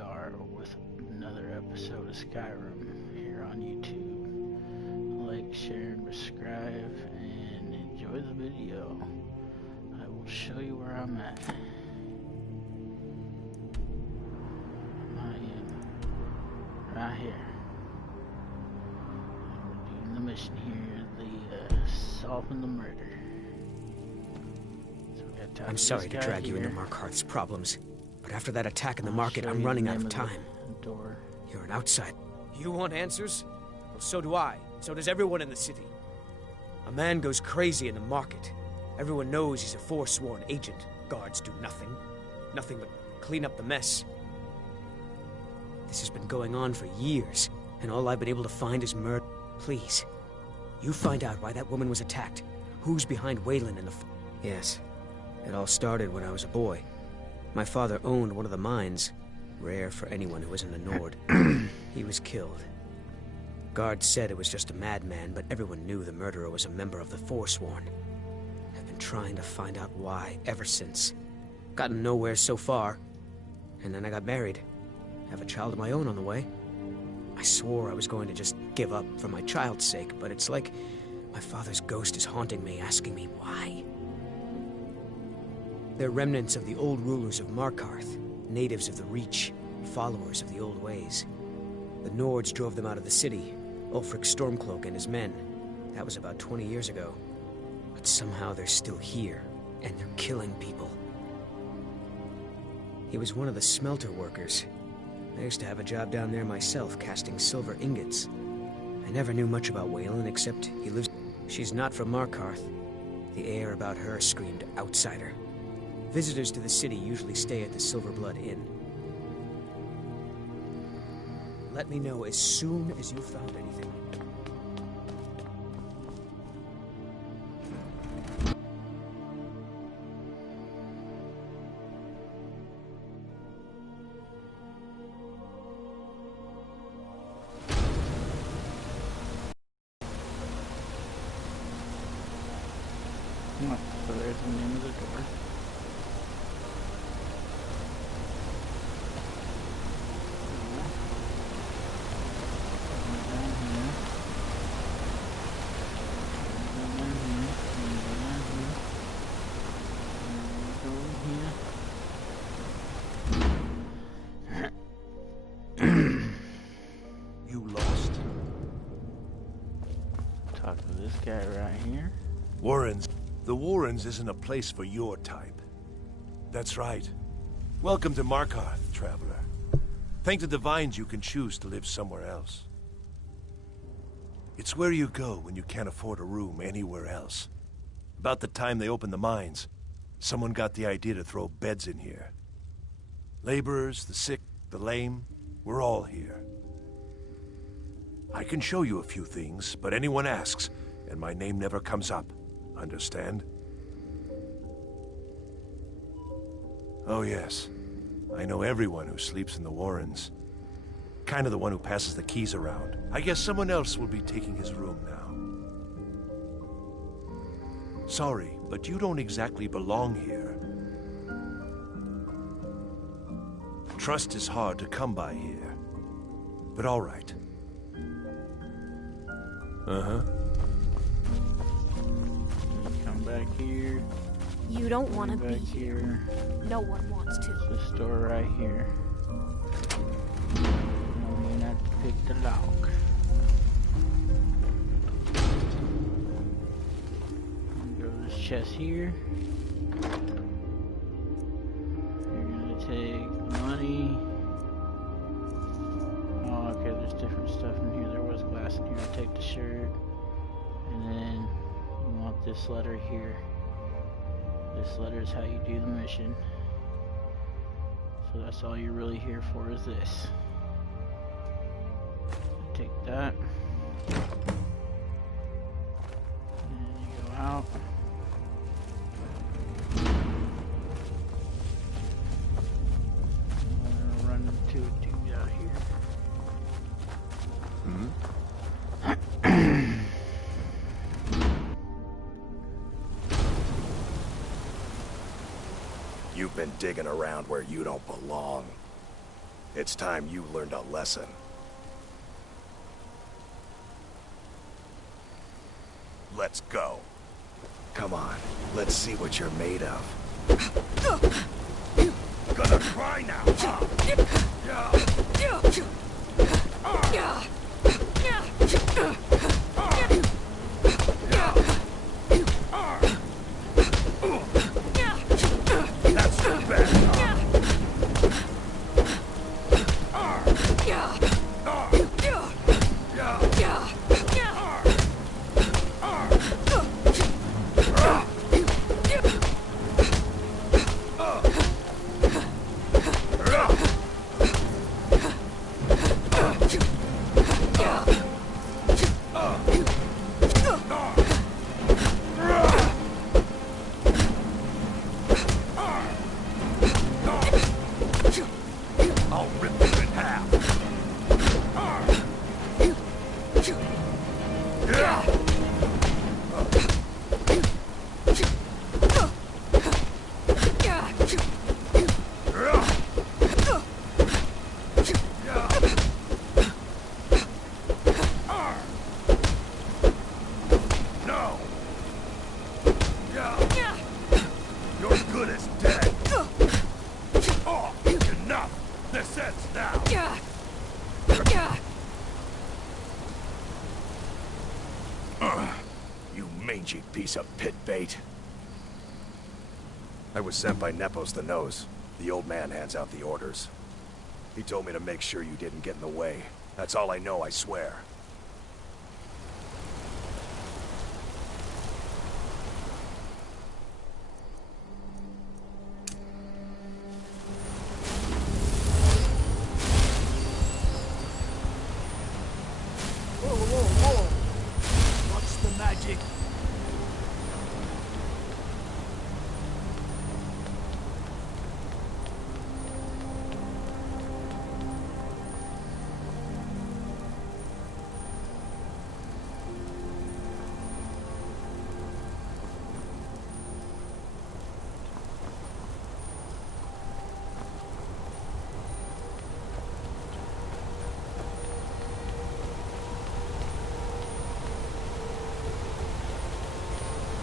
are with another episode of Skyrim here on YouTube. Like, share, and subscribe, and enjoy the video. I will show you where I'm at. I am right here. And we're doing the mission here, solving the murder. So we gotta talk I'm to sorry this to guy drag you here. into Markarth's problems, but after that attack in the market, show I'm you running the out name of time. the door. You're an outsider. You want answers? Well, so do I. So does everyone in the city. A man goes crazy in the market. Everyone knows he's a forsworn agent. Guards do nothing. Nothing but clean up the mess. This has been going on for years, and all I've been able to find is murder. Please, you find out why that woman was attacked. Who's behind Waylon and the... Yes, it all started when I was a boy. My father owned one of the mines. Rare for anyone who isn't a Nord. He was killed. Guards said it was just a madman, but everyone knew the murderer was a member of the Forsworn. I've been trying to find out why ever since. Gotten nowhere so far. And then I got married. Have a child of my own on the way. I swore I was going to just give up for my child's sake, but it's like my father's ghost is haunting me, asking me why. They're remnants of the old rulers of Markarth, natives of the Reach, followers of the old ways. The Nords drove them out of the city, Ulfric Stormcloak and his men. That was about 20 years ago. But somehow they're still here, and they're killing people. He was one of the smelter workers. I used to have a job down there myself, casting silver ingots. I never knew much about Waylon, except he lives... She's not from Markarth. The air about her screamed outsider. Visitors to the city usually stay at the Silver Blood Inn. Let me know as soon as you've found anything. So there's the name of the door. You lost. Talk to this guy right here. Warrens. The Warrens isn't a place for your type. That's right. Welcome to Markarth, traveler. Thank the Divines you can choose to live somewhere else. It's where you go when you can't afford a room anywhere else. About the time they opened the mines, someone got the idea to throw beds in here. Laborers, the sick, the lame, we're all here. I can show you a few things, but anyone asks, and my name never comes up. Understand? Oh yes, I know everyone who sleeps in the Warrens. Kind of the one who passes the keys around. I guess someone else will be taking his room now. Sorry, but you don't exactly belong here. Trust is hard to come by here. But all right. Uh-huh. Come back here. You don't want to Come be back here. here. No one wants to. This door right here. You have to pick the lock. Go to this chest here. You're gonna take the money. Oh, okay, there's different stuff in here. There was glass in here. Take the shirt. And then you want this letter here. This letter is how you do the mission. So that's all you're really here for is this. So take that. And you go out. I'm gonna run into a dude out here. You've been digging around where you don't belong. It's time you learned a lesson. Let's go. Come on, let's see what you're made of. Gonna cry now, huh? That's the best, huh? I'll rip you in half. No. You're good as dead. Oh, enough. This ends now. You mangy piece of pit bait. I was sent by Nepos the Nose. The old man hands out the orders. He told me to make sure you didn't get in the way. That's all I know, I swear. Whoa! What's the magic?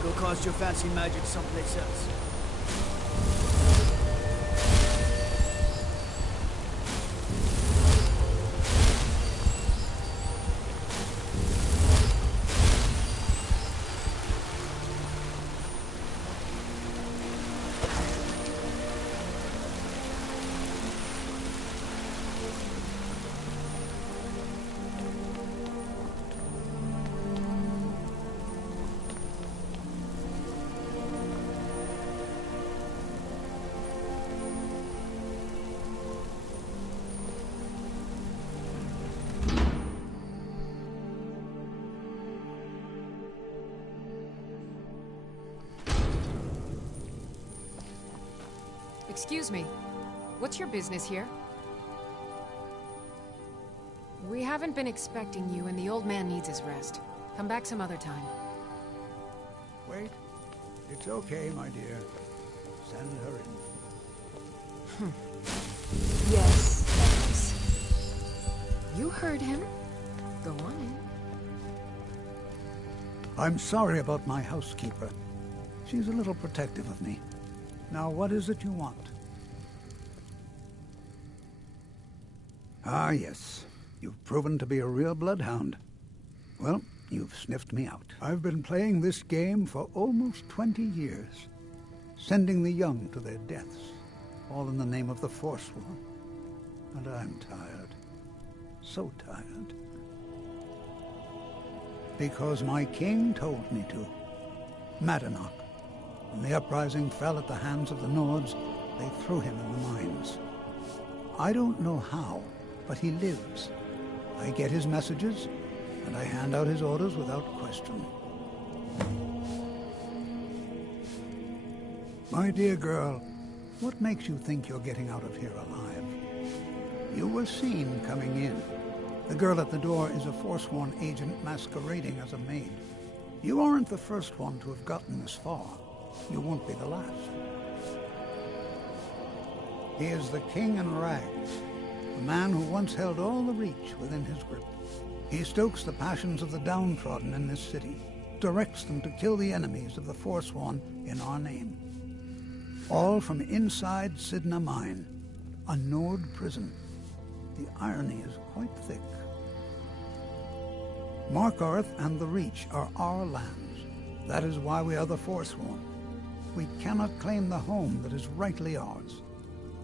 Go cast your fancy magic someplace else. Excuse me. What's your business here? We haven't been expecting you, and the old man needs his rest. Come back some other time. Wait. It's okay, my dear. Send her in. Yes, yes. You heard him. Go on in. I'm sorry about my housekeeper. She's a little protective of me. Now, what is it you want? Ah, yes. You've proven to be a real bloodhound. Well, you've sniffed me out. I've been playing this game for almost 20 years, sending the young to their deaths, all in the name of the Forsworn. And I'm tired. So tired. Because my king told me to. Madanach. When the uprising fell at the hands of the Nords, they threw him in the mines. I don't know how, but he lives. I get his messages, and I hand out his orders without question. My dear girl, what makes you think you're getting out of here alive? You were seen coming in. The girl at the door is a Forsworn agent masquerading as a maid. You aren't the first one to have gotten this far. You won't be the last. He is the king in rags, a man who once held all the Reach within his grip. He stokes the passions of the downtrodden in this city, directs them to kill the enemies of the Forsworn in our name. All from inside Sidna Mine, a Nord prison. The irony is quite thick. Markarth and the Reach are our lands. That is why we are the Forsworn. We cannot claim the home that is rightly ours.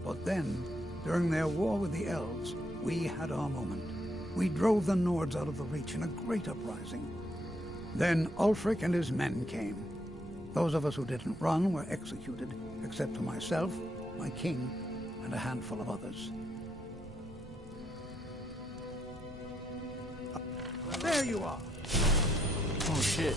But then, during their war with the Elves, we had our moment. We drove the Nords out of the Reach in a great uprising. Then Ulfric and his men came. Those of us who didn't run were executed, except for myself, my king, and a handful of others. There you are! Oh shit.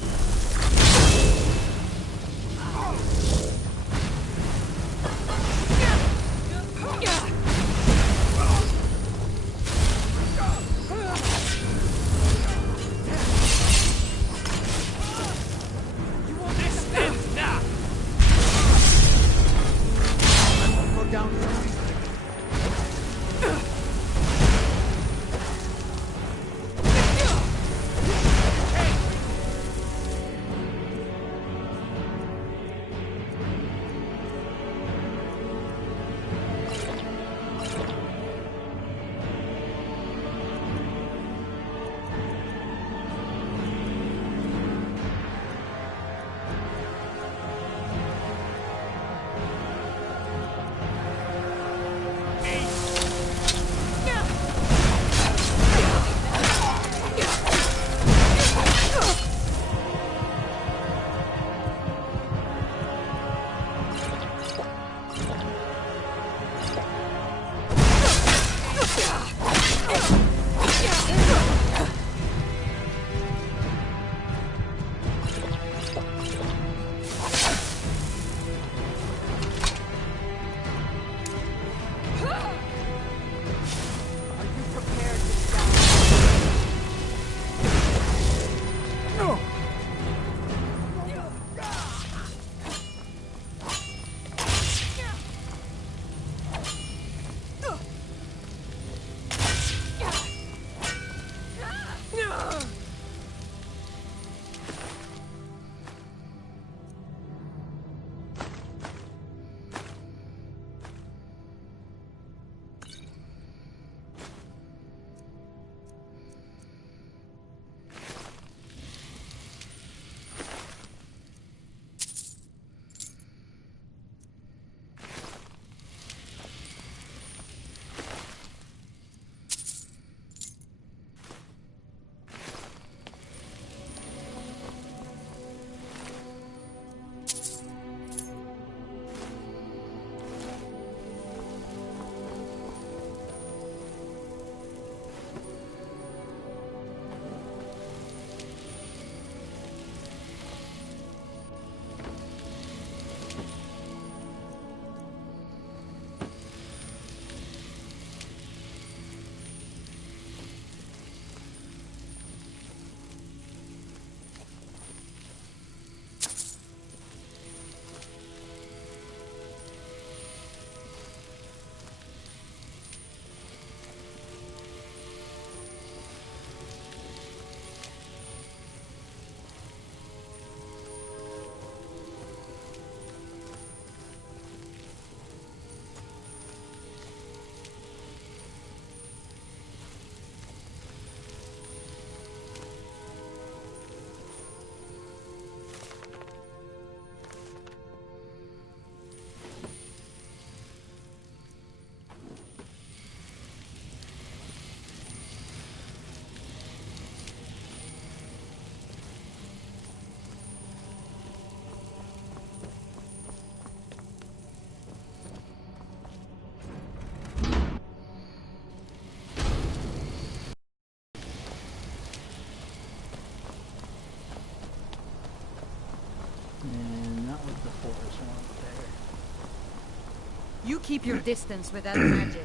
You keep your distance with that magic.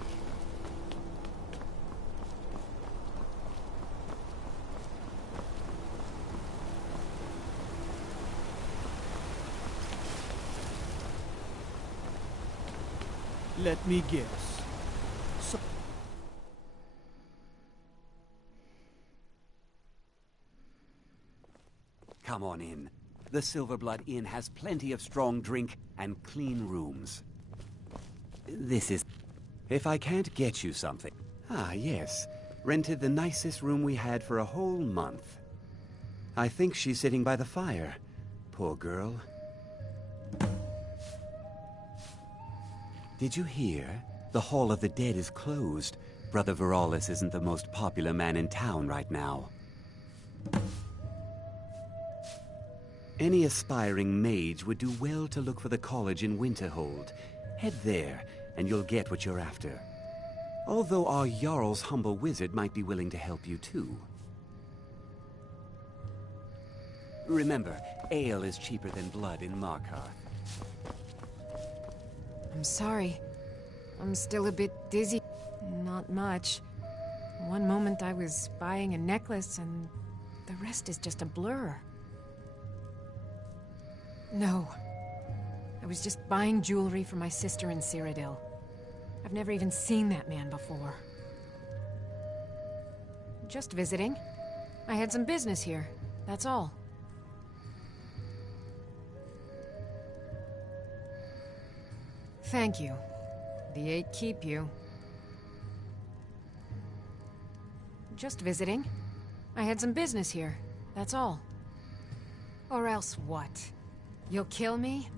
Let me guess. come on in. The Silverblood Inn has plenty of strong drink and clean rooms. This is... If I can't get you something... Ah, yes. Rented the nicest room we had for a whole month. I think she's sitting by the fire. Poor girl. Did you hear? The Hall of the Dead is closed. Brother Veralis isn't the most popular man in town right now. Any aspiring mage would do well to look for the college in Winterhold. Head there, and you'll get what you're after. Although our Jarl's humble wizard might be willing to help you too. Remember, ale is cheaper than blood in Markarth. I'm sorry. I'm still a bit dizzy. Not much. One moment I was buying a necklace and the rest is just a blur. No. I was just buying jewelry for my sister in Cyrodiil. I've never even seen that man before. Just visiting. I had some business here. That's all. Thank you. The 8 keep you. Just visiting. I had some business here. That's all. Or else what? You'll kill me?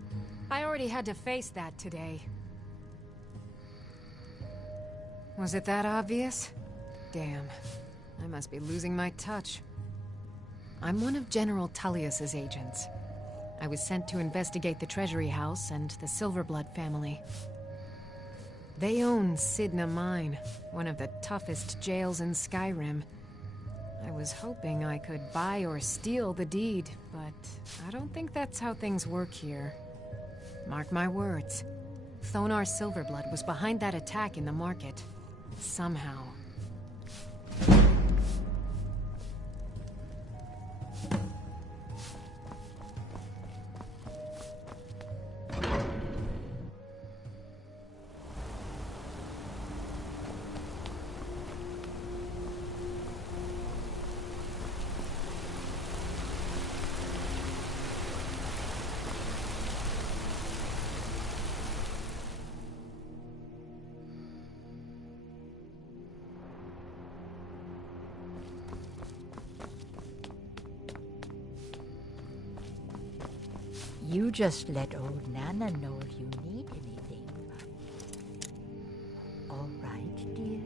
I already had to face that today. Was it that obvious? Damn. I must be losing my touch. I'm one of General Tullius's agents. I was sent to investigate the Treasury House and the Silverblood family. They own Sidna Mine, one of the toughest jails in Skyrim. I was hoping I could buy or steal the deed, but I don't think that's how things work here. Mark my words. Thonar Silverblood was behind that attack in the market. Somehow. You just let old Nana know if you need anything. All right, dear?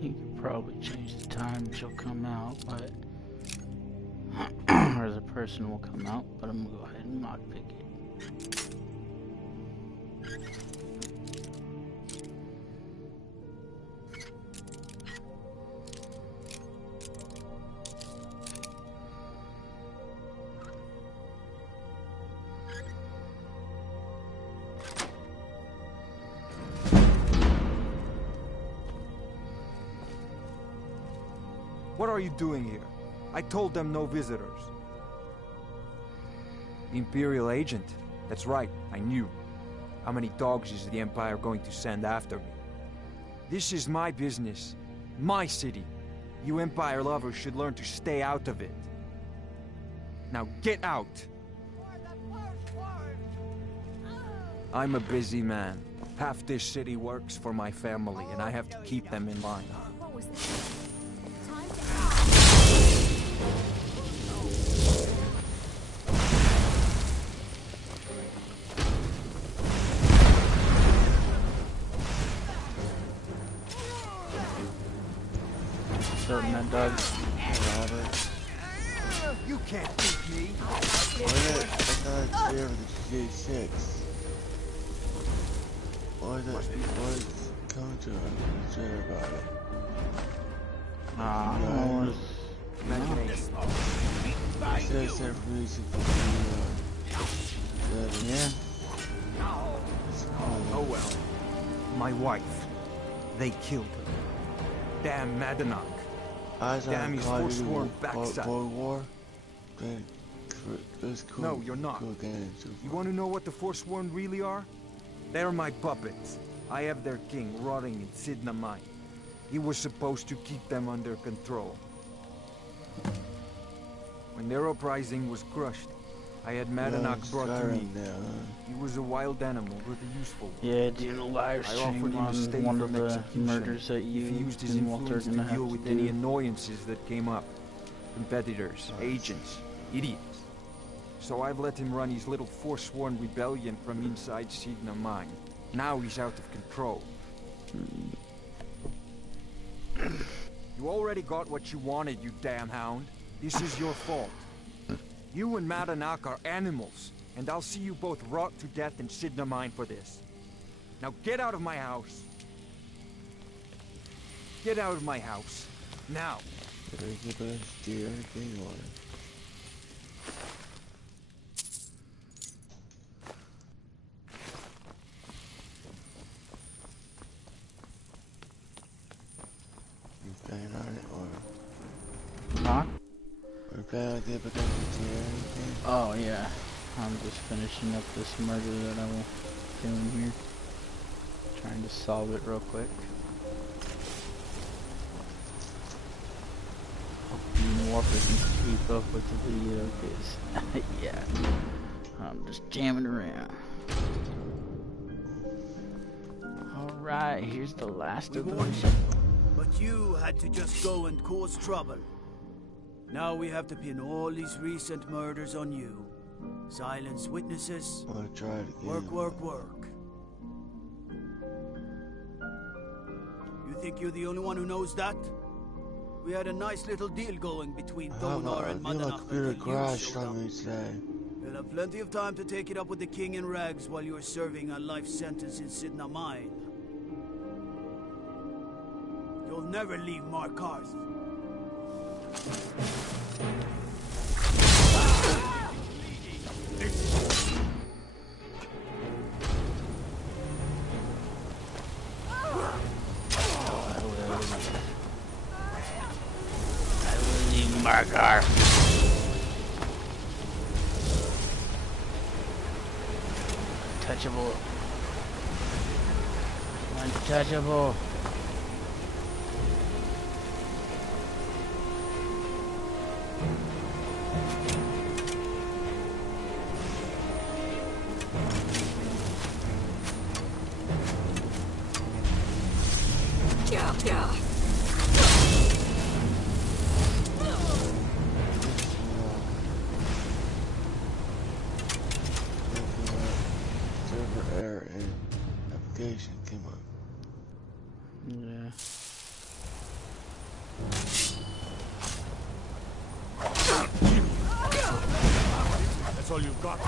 You could probably change the time she'll come out, but... or the person will come out, but I'm gonna go ahead and lockpick it. What are you doing here? I told them no visitors. Imperial agent. That's right, I knew. How many dogs is the Empire going to send after me? This is my business. My city. You Empire lovers should learn to stay out of it. Now get out! I'm a busy man. Half this city works for my family, and I have to keep them in line. What was that? Serving that dog. You can't beat me! I thought it's there for the J6. Why is coming to concern about it? It says that reason for the, yeah. Oh well. My wife. They killed her. Damn Madanach. Damn his forsworn backside. War, then Let's cool. No, you're not. Cool games too You far. want to know what the Forsworn really are? They're my puppets. I have their king rotting in Sidna Mine. He was supposed to keep them under control. When their uprising was crushed, I had Madanak brought to me. He was a wild animal with a useful one. Yeah, doing a live I offered stream him to stay on one from of the execution murders that if he you used his and Walter are influence gonna to have deal to with do. any annoyances that came up. Competitors, agents, idiots. So I've let him run his little Forsworn rebellion from inside Sidna Mine. Now he's out of control. You already got what you wanted, you damn hound. This is your fault. You and Madanak are animals, and I'll see you both rot to death in Sidna Mine for this. Now get out of my house. Get out of my house. Now. There's the best deer anything on it. You playing on it or? Huh? We're playing on the deer anything? Oh yeah, I'm just finishing up this murder that I was doing here. Trying to solve it real quick. Hope you and Walker can keep up with the video, cause yeah, I'm just jamming around. Alright, here's the last of those. But you had to just go and cause trouble. Now we have to pin all these recent murders on you. Silence witnesses. I wanna try it again. Work, work, work. You think you're the only one who knows that? We had a nice little deal going between Donar and I feel like Madanach computer until you crashed showed up. on me today. You'll have plenty of time to take it up with the king in rags while you are serving a life sentence in Sidna Mine. You'll never leave Markarth. I will leave Markarth. Untouchable. Untouchable. Server error and application came up. Yeah. That's all you've got?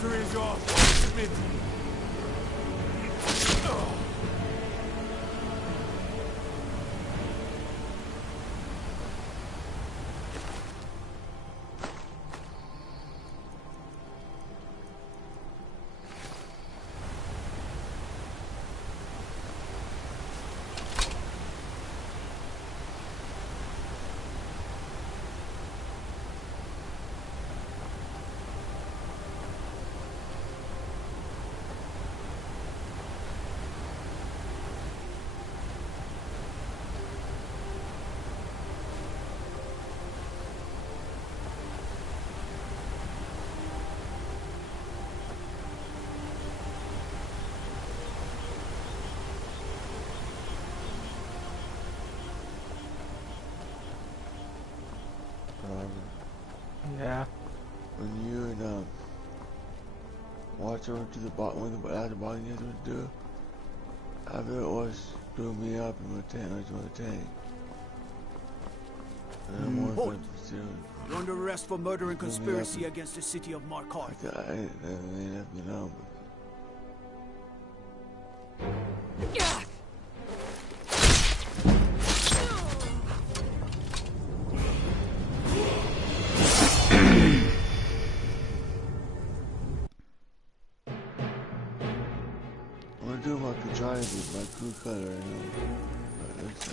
Victory is yours. Submit. Yeah. When you and watch over to the bottom with the bottom you have to do. After it was blew me up in my tank, I joined the tank. And I'm more Hold. You're under arrest for murder and conspiracy against the city of Markarth. I left me alone, but I'm gonna do my contrivance with my crew cutter, you know. But it's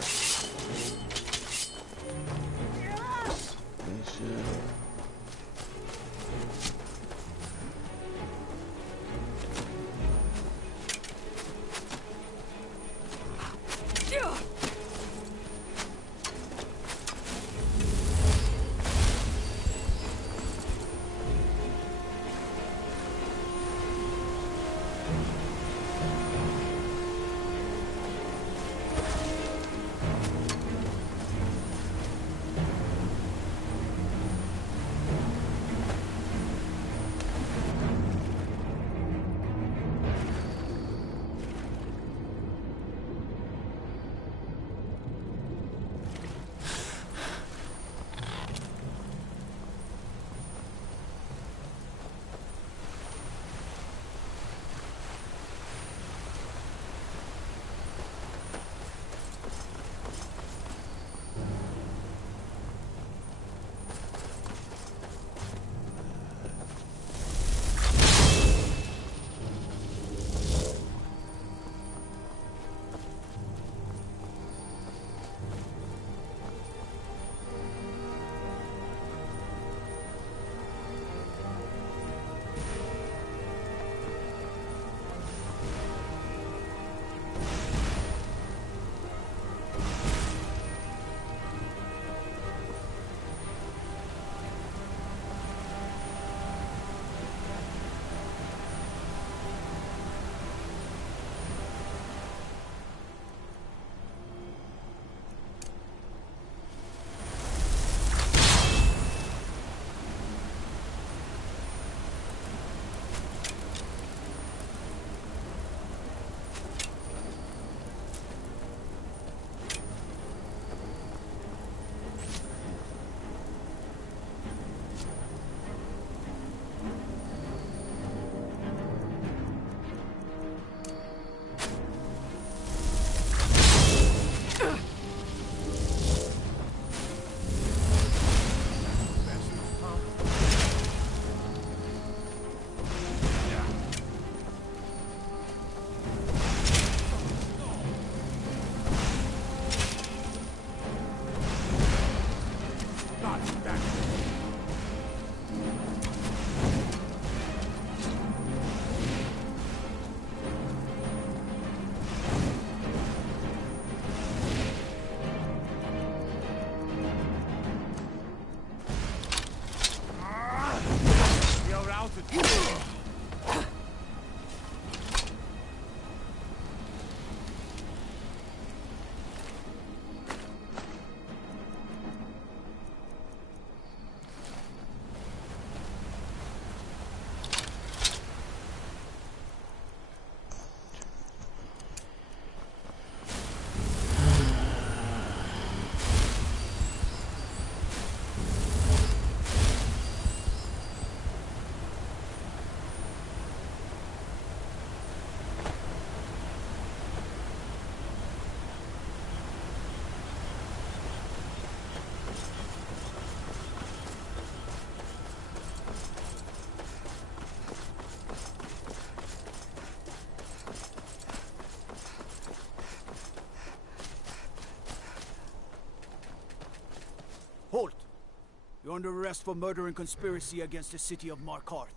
You're under arrest for murder and conspiracy against the city of Markarth.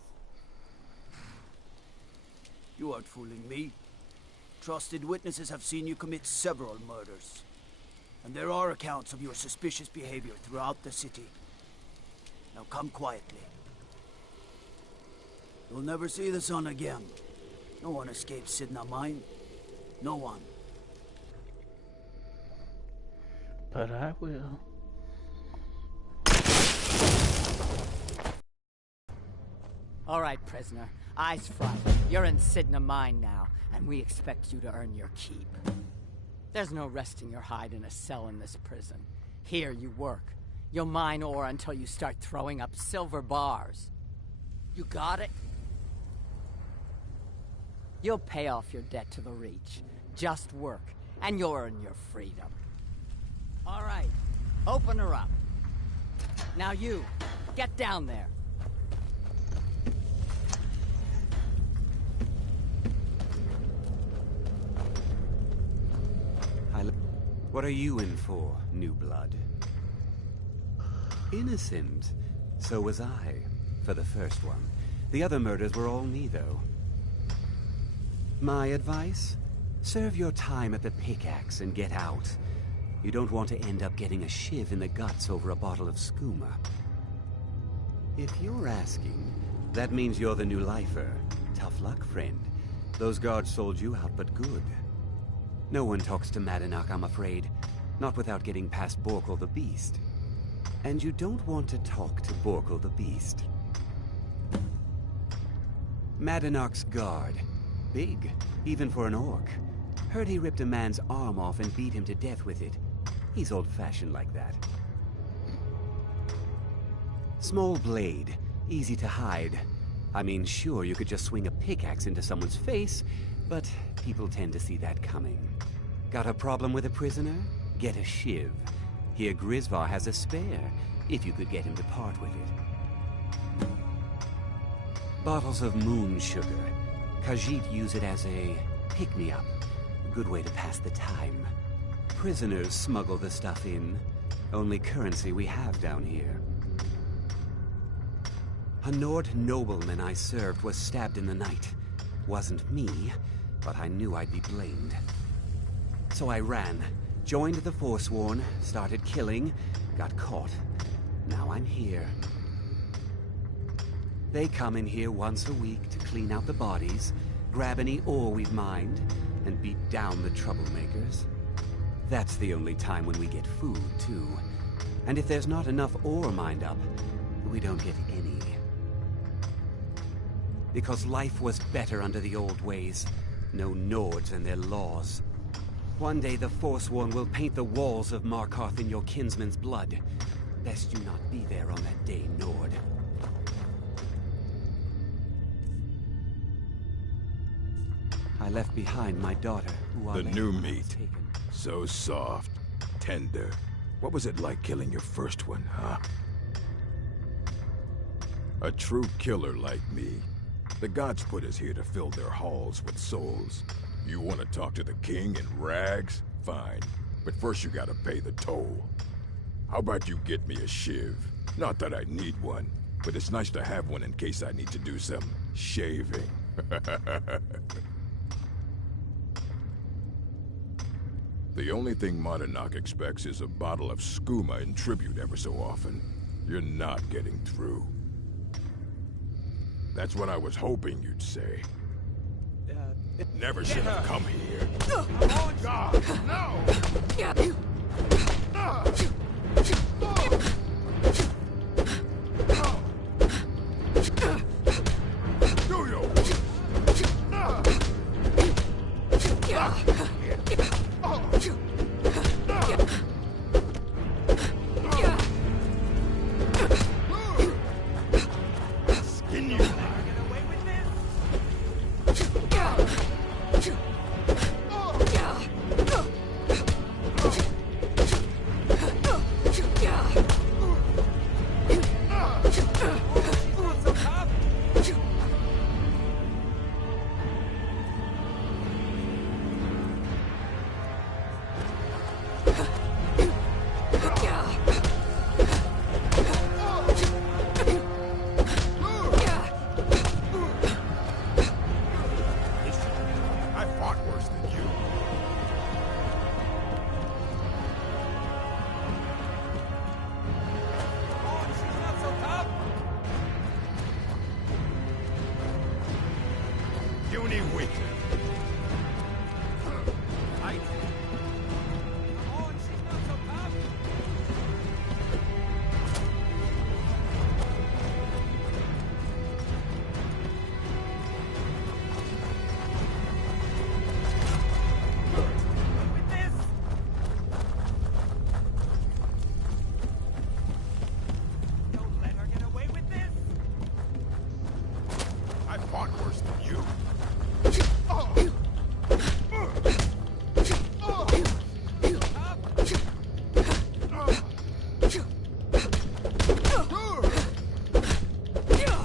You aren't fooling me. Trusted witnesses have seen you commit several murders. And there are accounts of your suspicious behavior throughout the city. Now come quietly. You'll never see the sun again. No one escapes Sidna Mine. No one. But I will. All right, prisoner. Eyes front. You're in Sidna Mine now, and we expect you to earn your keep. There's no resting your hide in a cell in this prison. Here you work. You'll mine ore until you start throwing up silver bars. You got it? You'll pay off your debt to the Reach. Just work, and you'll earn your freedom. All right, open her up. Now you, get down there. What are you in for, new blood? Innocent. So was I, for the first one. The other murders were all me, though. My advice? Serve your time at the pickaxe and get out. You don't want to end up getting a shiv in the guts over a bottle of skooma. If you're asking, that means you're the new lifer. Tough luck, friend. Those guards sold you out, but good. No one talks to Madanach, I'm afraid. Not without getting past Borkul the Beast. And you don't want to talk to Borkul the Beast. Madanach's guard. Big, even for an orc. Heard he ripped a man's arm off and beat him to death with it. He's old-fashioned like that. Small blade, easy to hide. I mean, sure, you could just swing a pickaxe into someone's face, but people tend to see that coming. Got a problem with a prisoner? Get a shiv. Here Grisvar has a spare, if you could get him to part with it. Bottles of moon sugar. Khajiit use it as a pick-me-up. Good way to pass the time. Prisoners smuggle the stuff in. Only currency we have down here. A Nord nobleman I served was stabbed in the night. Wasn't me, but I knew I'd be blamed. So I ran, joined the Forsworn, started killing, got caught. Now I'm here. They come in here once a week to clean out the bodies, grab any ore we've mined, and beat down the troublemakers. That's the only time when we get food, too. And if there's not enough ore mined up, we don't get any. Because life was better under the old ways. No Nords and their laws. One day the Forsworn will paint the walls of Markarth in your kinsman's blood. Best you not be there on that day, Nord. I left behind my daughter, who The new meat. So soft, tender. What was it like killing your first one, huh? A true killer like me. The gods put us here to fill their halls with souls. You want to talk to the king in rags? Fine. But first you gotta pay the toll. How about you get me a shiv? Not that I need one, but it's nice to have one in case I need to do some shaving. The only thing Madanach expects is a bottle of skooma in tribute ever so often. You're not getting through. That's what I was hoping you'd say. Never should have come here. Oh, God, no! Do you? Skin you. I'm with you. Right? Come on, she's not so tough. I fought worse than you.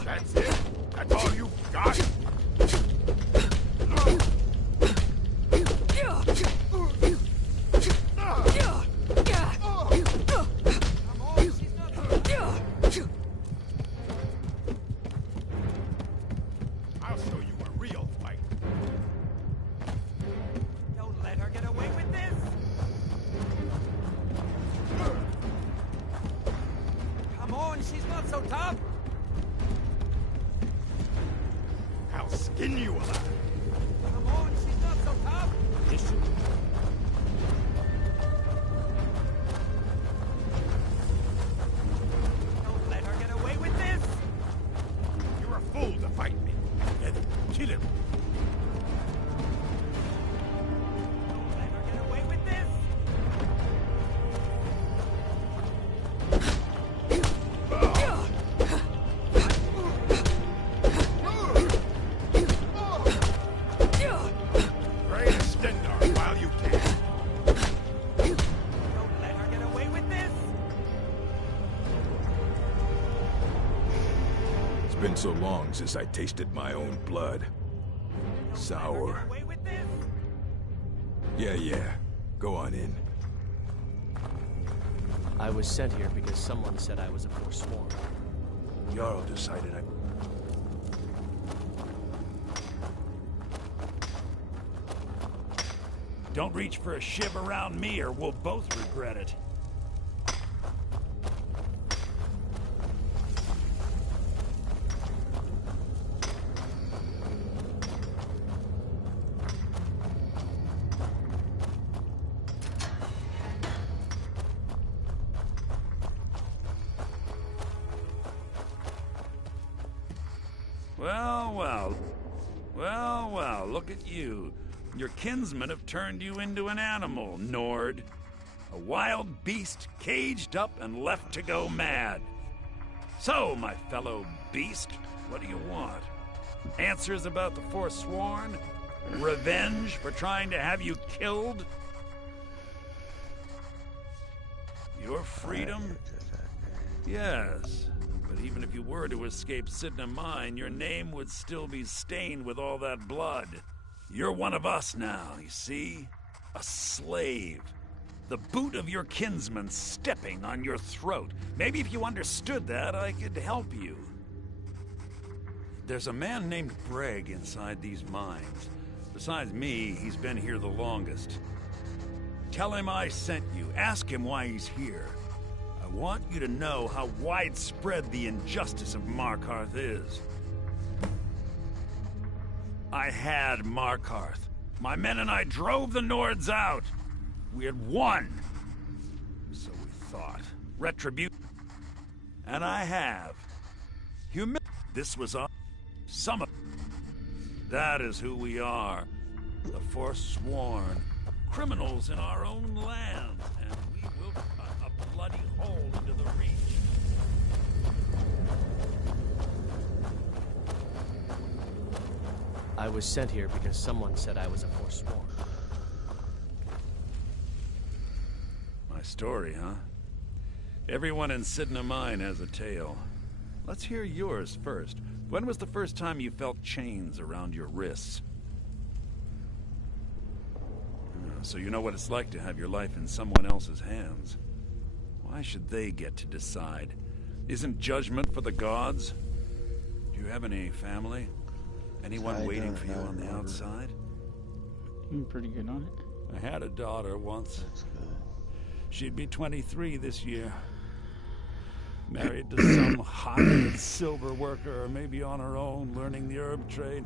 That's it? That's all you got? I'll show you a real fight. Don't let her get away with this. Come on, she's not so tough. I'll skin you alive. Come on, she's not so tough. Listen. Don't let her get away with this. You're a fool to fight me. Together, kill him. Don't let her get away with this. Pray to Stendar while you can. Don't let her get away with this. It's been so long since I tasted my own blood. Sour. Away with this. Yeah. Go on in. I was sent here because someone said I was a forsworn. Jarl decided I... Don't reach for a shiv around me or we'll both regret it. Well, look at you. Your kinsmen have turned you into an animal, Nord. A wild beast caged up and left to go mad. So, my fellow beast, what do you want? Answers about the Forsworn? Revenge for trying to have you killed? Your freedom? Yes. But even if you were to escape Sidna Mine, your name would still be stained with all that blood. You're one of us now, you see? A slave. The boot of your kinsman stepping on your throat. Maybe if you understood that, I could help you. There's a man named Breg inside these mines. Besides me, he's been here the longest. Tell him I sent you. Ask him why he's here. I want you to know how widespread the injustice of Markarth is. I had Markarth. My men and I drove the Nords out. We had won. So we thought. Retribution. And I have. This was some of... That is who we are. The Forsworn. Criminals in our own land. And we will cut a bloody hole into the Reach. I was sent here because someone said I was a Forsworn. My story, huh? Everyone in Sidna Mine has a tale. Let's hear yours first. When was the first time you felt chains around your wrists? So you know what it's like to have your life in someone else's hands. Why should they get to decide? Isn't judgment for the gods? Do you have any family? Anyone waiting for you on the outside? You're pretty good on it. I had a daughter once. She'd be 23 this year. Married to some hot-headed silver worker, or maybe on her own, learning the herb trade.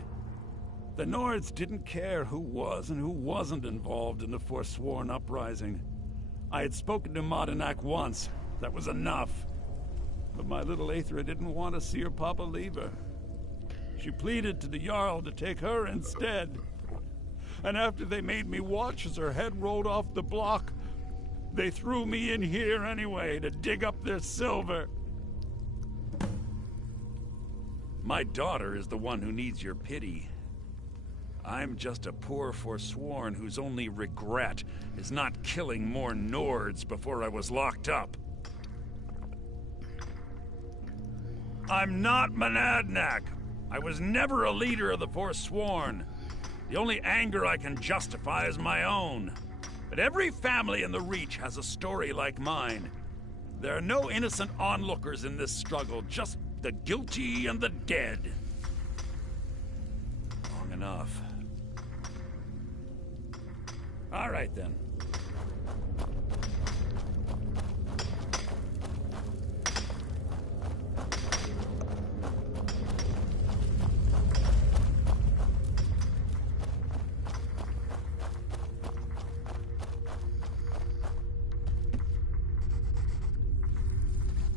The Nords didn't care who was and who wasn't involved in the Forsworn uprising. I had spoken to Modinak once. That was enough. But my little Aethra didn't want to see her papa leave her. She pleaded to the Jarl to take her instead. And after they made me watch as her head rolled off the block, they threw me in here anyway to dig up their silver. My daughter is the one who needs your pity. I'm just a poor Forsworn whose only regret is not killing more Nords before I was locked up. I'm not Monadnac. I was never a leader of the Forsworn. The only anger I can justify is my own. But every family in the Reach has a story like mine. There are no innocent onlookers in this struggle, just the guilty and the dead. Long enough. All right, then.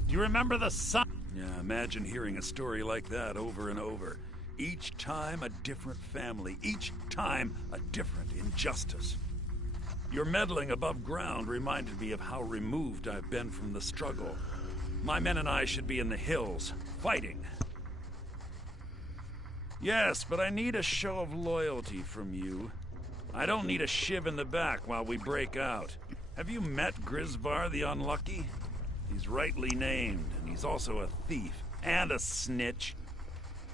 Do you remember the sun? Yeah, imagine hearing a story like that over and over. Each time a different family, each time a different injustice. Your meddling above ground reminded me of how removed I've been from the struggle. My men and I should be in the hills, fighting. Yes, but I need a show of loyalty from you. I don't need a shiv in the back while we break out. Have you met Grisvar the Unlucky? He's rightly named, and he's also a thief and a snitch.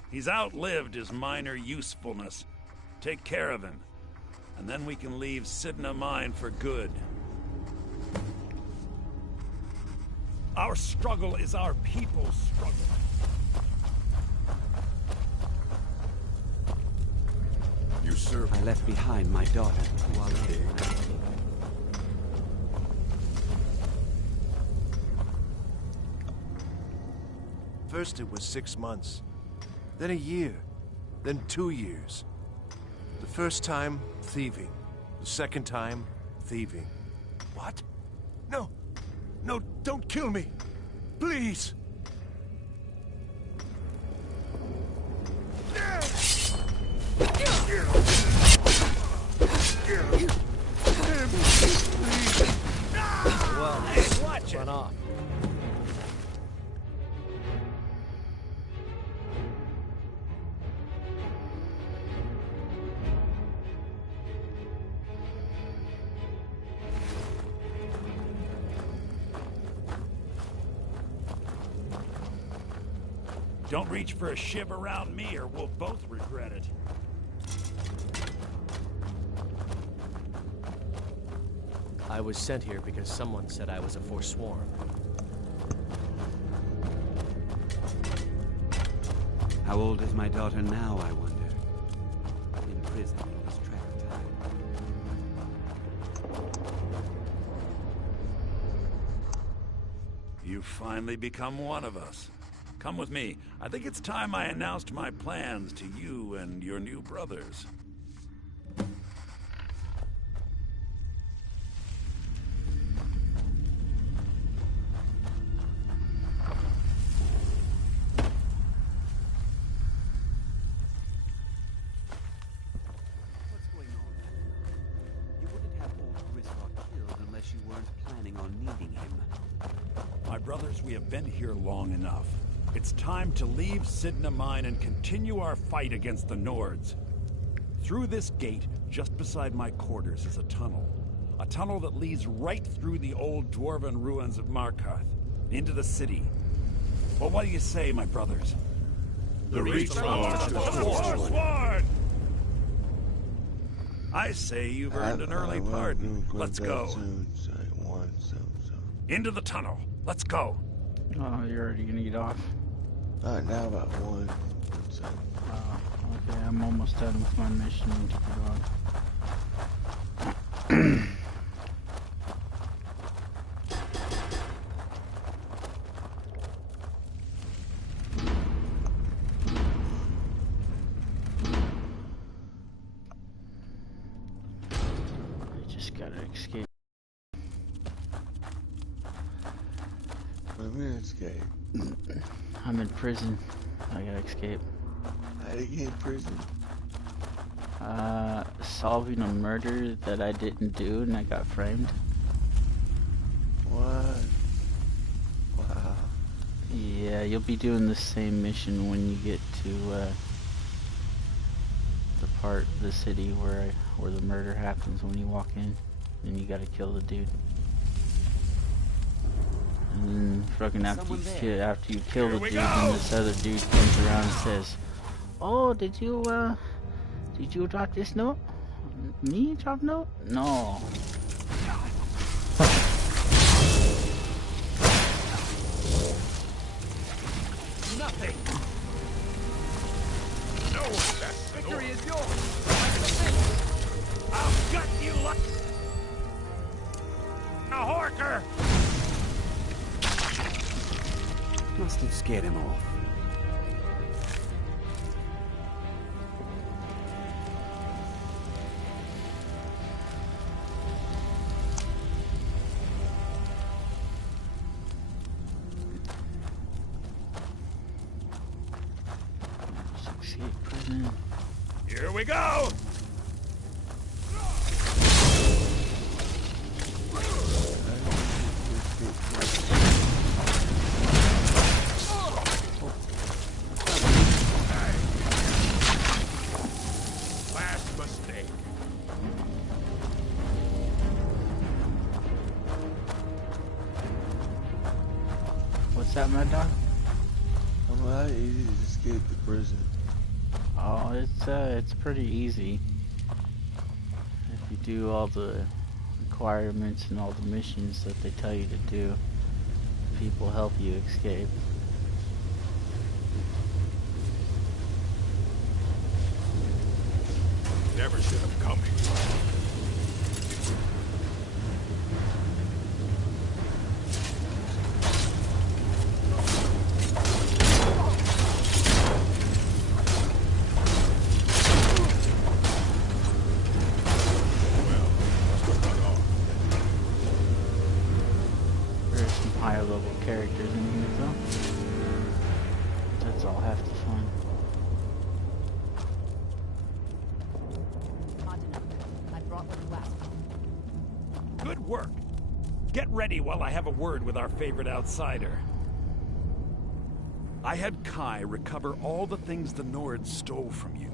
He's outlived his minor usefulness. Take care of him, and then we can leave Sidna Mine for good. Our struggle is our people's struggle. You serve. I left behind my daughter, Tuale. First it was 6 months, then a year, then 2 years. The first time, thieving. The second time, thieving. What? No! No, don't kill me! Please! Well, watch it. Run off. Don't reach for a shiv around me or we'll both regret it. I was sent here because someone said I was a Forsworn. How old is my daughter now, I wonder? In prison, he lost track of time. You've finally become one of us. Come with me. I think it's time I announced my plans to you and your new brothers. What's going on? You wouldn't have old Grisvar killed unless you weren't planning on needing him. My brothers, we have been here long enough. It's time to leave Sidna Mine and continue our fight against the Nords. Through this gate, just beside my quarters, is a tunnel. A tunnel that leads right through the old dwarven ruins of Markarth, into the city. Well, what do you say, my brothers? The Reach belongs to the Forsworn! I say you've earned an early pardon. Let's go. Into the tunnel. Let's go. Oh, you're already gonna get off. Alright, now about 1 second. Okay, I'm almost done with my mission. Keep it on. gotta escape. What do you mean escape? I'm in prison. I gotta escape. How did you get in prison? Solving a murder that I didn't do and I got framed. What? Wow. Yeah, you'll be doing the same mission when you get to the part of the city where the murder happens when you walk in, and you gotta kill the dude. And then fucking after you kill the dude, then this other dude comes around and says, "Oh, did you drop this note? Me drop note? No." Nothing. No, that victory is yours. I'll gut you like a horker. Must have scared him off. Here we go! Last mistake. What's that, Mad Dog? How easy to escape the prison? Oh, it's pretty easy. If you do all the requirements and all the missions that they tell you to do, people help you escape. Never should have come here. There's some higher level characters in here though. That's all half the fun. I brought what you asked for. Good work. Get ready while I have a word with our favorite outsider. I had Kai recover all the things the Nords stole from you.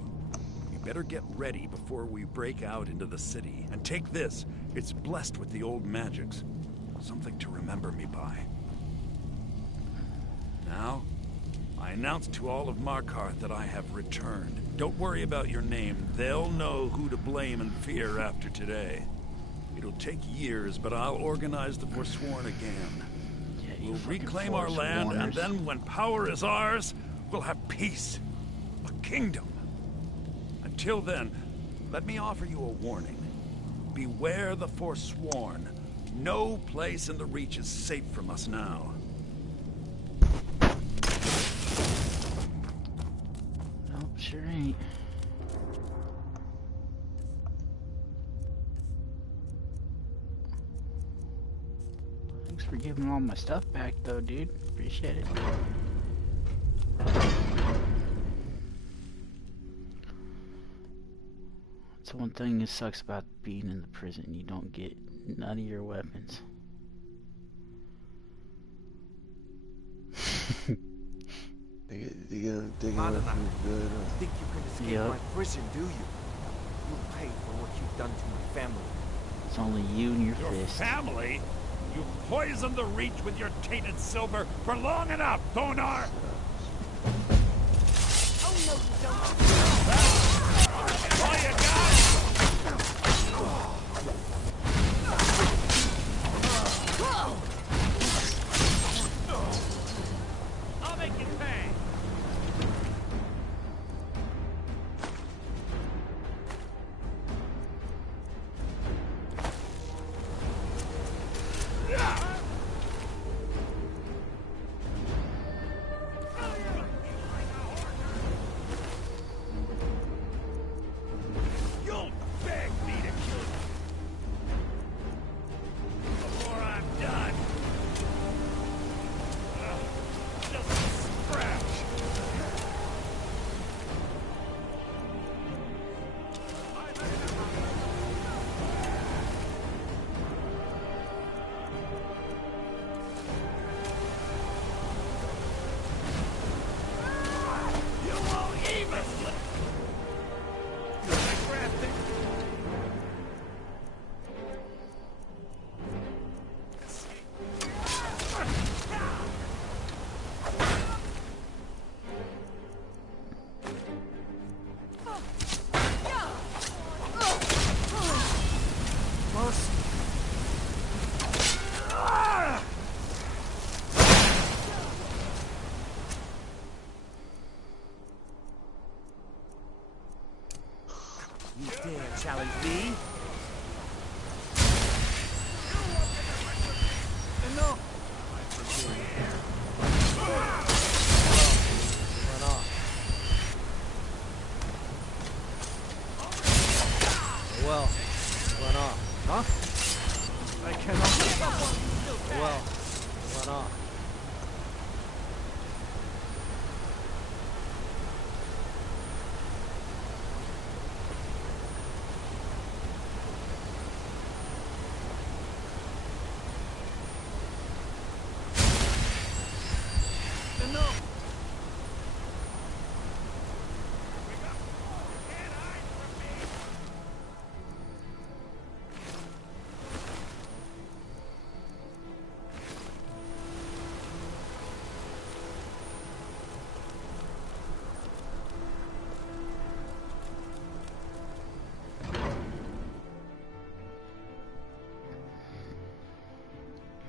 You better get ready before we break out into the city. And take this. It's blessed with the old magics. Something to remember me by. Now, I announce to all of Markarth that I have returned. Don't worry about your name. They'll know who to blame and fear after today. It'll take years, but I'll organize the Forsworn again. We'll reclaim our land, and then when power is ours, we'll have peace. A kingdom. Until then, let me offer you a warning. Beware the Forsworn. No place in the Reach is safe from us now. Nope, sure ain't. Thanks for giving all my stuff back though, dude. Appreciate it. That's one thing that sucks about being in the prison. You don't get none of your weapons. They get good. Think you can escape my prison, do you? You'll pay for what you've done to my family. It's only you and your fist. Family? You've poisoned the Reach with your tainted silver for long enough, Thonar! Oh no, you don't. All you got? I'll make you pay. You dare challenge me? Enough! Run off. Well, run off. Huh? I cannot. Well, run off.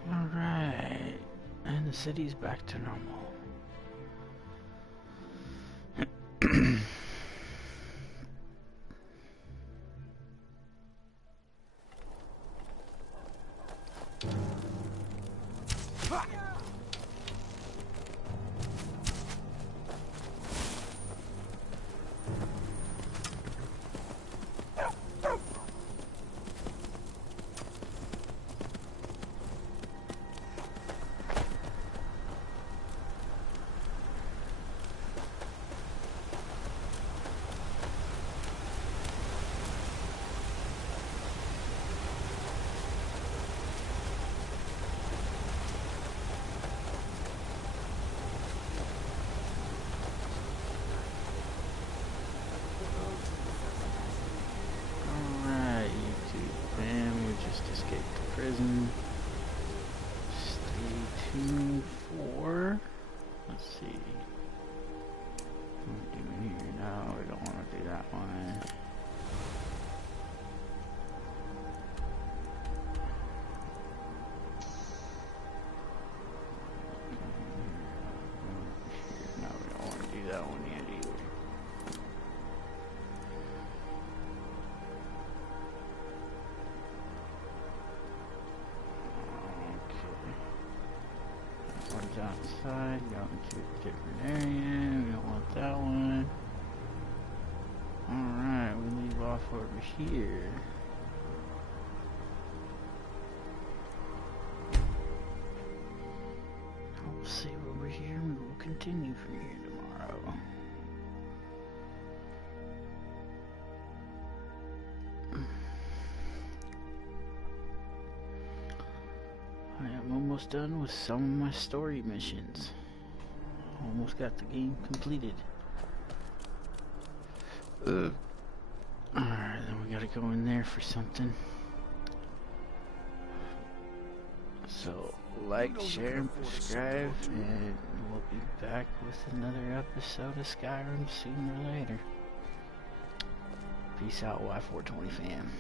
Alright, and the city's back to normal. Prison. Stay tuned for. Let's see. What are we doing here? No, we don't want to do that one. No, we don't want to do that one yet either. One's outside, going to a different area, we don't want that one. Alright, we leave off over here. We'll see over here and we will continue from here tomorrow. I am almost done with some of my story missions. Almost got the game completed. Alright, then we gotta go in there for something. So, like, share, and subscribe, and we'll be back with another episode of Skyrim sooner or later. Peace out, Y420 fam.